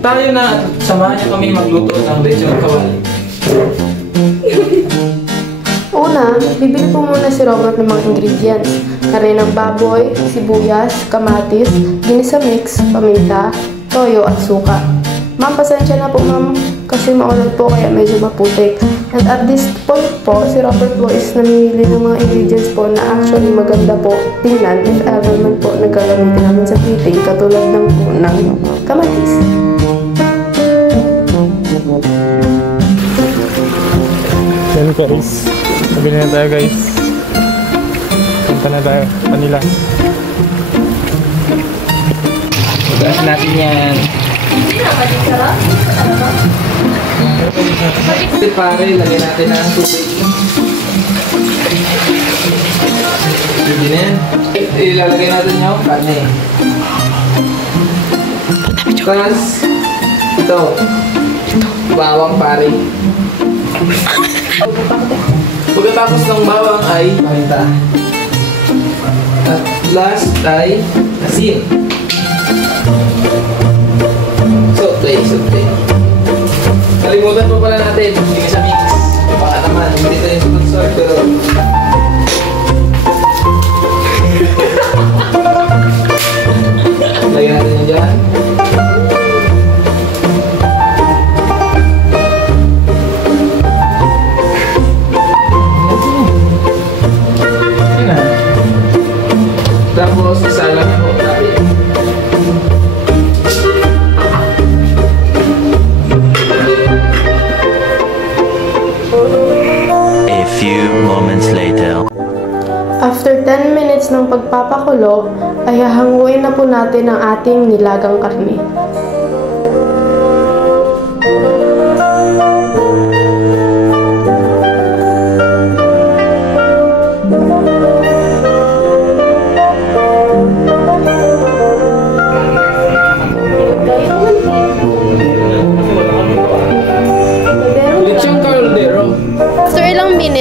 tayo na at samahan niyo kami magluto ng lechon kawali. Una, bibili po muna si Robert ng mga ingredients. Karne ng baboy, sibuyas, kamatis, ginisa mix, paminta, toyo at suka. Ma'am, pasensya na po ma'am kasi maulan po kaya medyo maputik. And at this point po, si Robert po is namimili ng mga ingredients po na actually maganda po tingnan if ever man po nagagamitin namin sa plating katulad ng po ng kamatis. Yan guys. Pabili na tayo guys. Punta na tayo kanila. Tugas natin yan. Ito pare, lagay natin ang tubig. Pwede na yan. Ilalagay natin yung karne. Tapos, ito. Bawang pare. Pagkatapos ng bawang ay paminta. At last ay asin. Sote. Kalimutan po pala natin, hindi sa mix. Baka naman, hindi tayo sponsor, pero... Lagyan natin yun dyan. Tapos, isalang po natin. A few moments later. After 10 minutes ng pagpapakulo, ay hahanguin na po natin ang ating nilagang karne.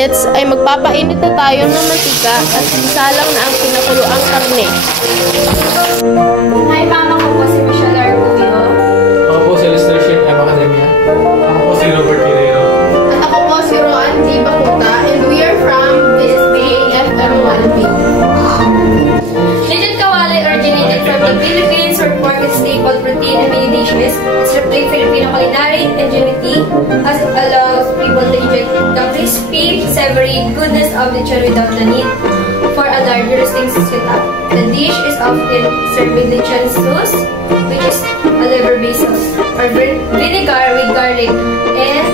Ay magpapainit na tayo ng mantika at isalang na ang pinakuloang karne. Hi, mama ko po si Michelle Arguello. Ako po si Lester Shin M. Academia. Ako po si Robert Pinero. At ako po si Roan G. Bakuta and we are from BSBAFM1B. Lechon kawali originated from the Philippines where pork is staple protein in many dishes. It's reflect Filipino culinary ingenuity as it allows people to enjoy the crispy, savory goodness of lechon without the need for a larger roasting setup. The dish is often served with lechon sauce, which is a liver-based sauce, or vinegar with garlic and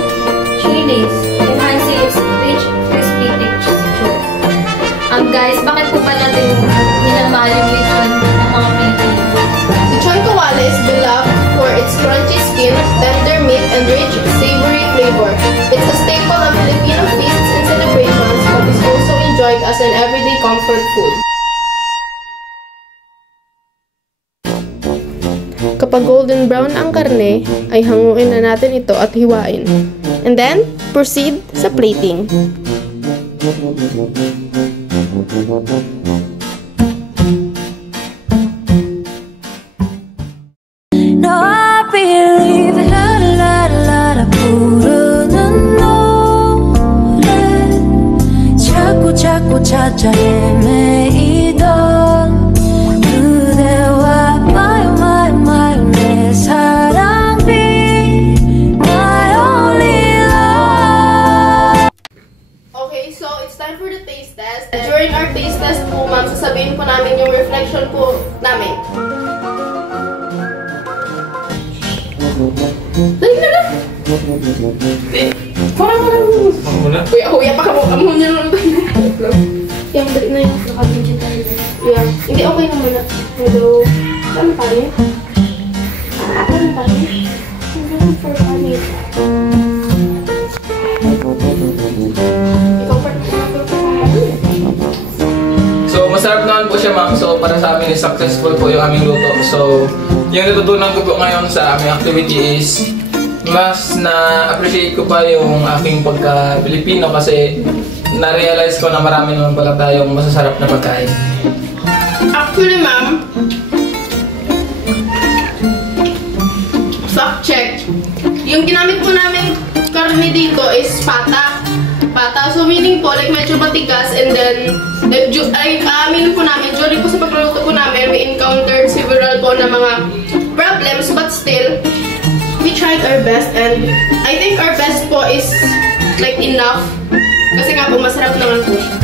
chilies, enhancing its rich, crispy texture. Guys, bakit po ba natin minamahal yung lechon ng mga Pilipino? Lechon kawali is beloved for its crunchy skin, tender meat, and rich, savory flavor. It's a staple of Filipino feasts and celebrations, but is also enjoyed as an everyday comfort food. Kapag golden brown ang karne, ay hanguin na natin ito at hiwain. And then, proceed sa plating. Now I believe in la 부르는 노래 자꾸 찾아 헤매이던 그대와 my 내 사랑 be my only love. Okay, so it's time for the taste test. During our taste test po, ma'am, sasabihin po namin yung reflection po namin. Dali na lang! Parang muna? Kuya pa ka mo. Amo niya naman. Yung dali na yung nakabidyo tayo. Yeah. Hindi, okay na muna. Hello. Ano pa rin? Ano pa rin? Ano for panik? Ikaw pa rin. So, masarap naman po siya ma'am. So, para sa amin is successful po yung aming luto. So, yung natutunan ko po ngayon sa aming activity is mas na-appreciate ko pa yung aking pagka-Pilipino kasi na-realize ko na marami naman pala tayong masasarap na pagkain. Actually, ma'am, fact check. Yung ginamit po namin karne dito is pata. So meaning po, like medyo matigas, and then, meaning po namin, during po sa pagluluto po namin, we encountered several po na mga problems, but still, we tried our best, and I think our best po is like enough. Kasi nga po, masarap naman po siya.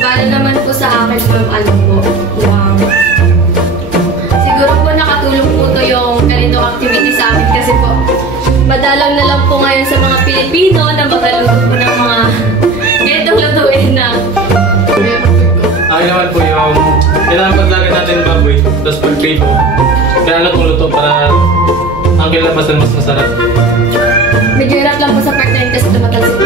Para naman po sa akin, ano po, siguro po nakatulong po to yung ganitong activity sa amin kasi po, madalang na lang po ngayon sa mga Pilipino na makaluto po ng mga ganitong lutuin na. Akin naman po yung kailangan paglagay natin ng baboy, tapos pag-prito. Kaya ano itong luto para ang kilabasan mas masarap. Medyo hirap lang po sa part na yun kasi tumatalsik po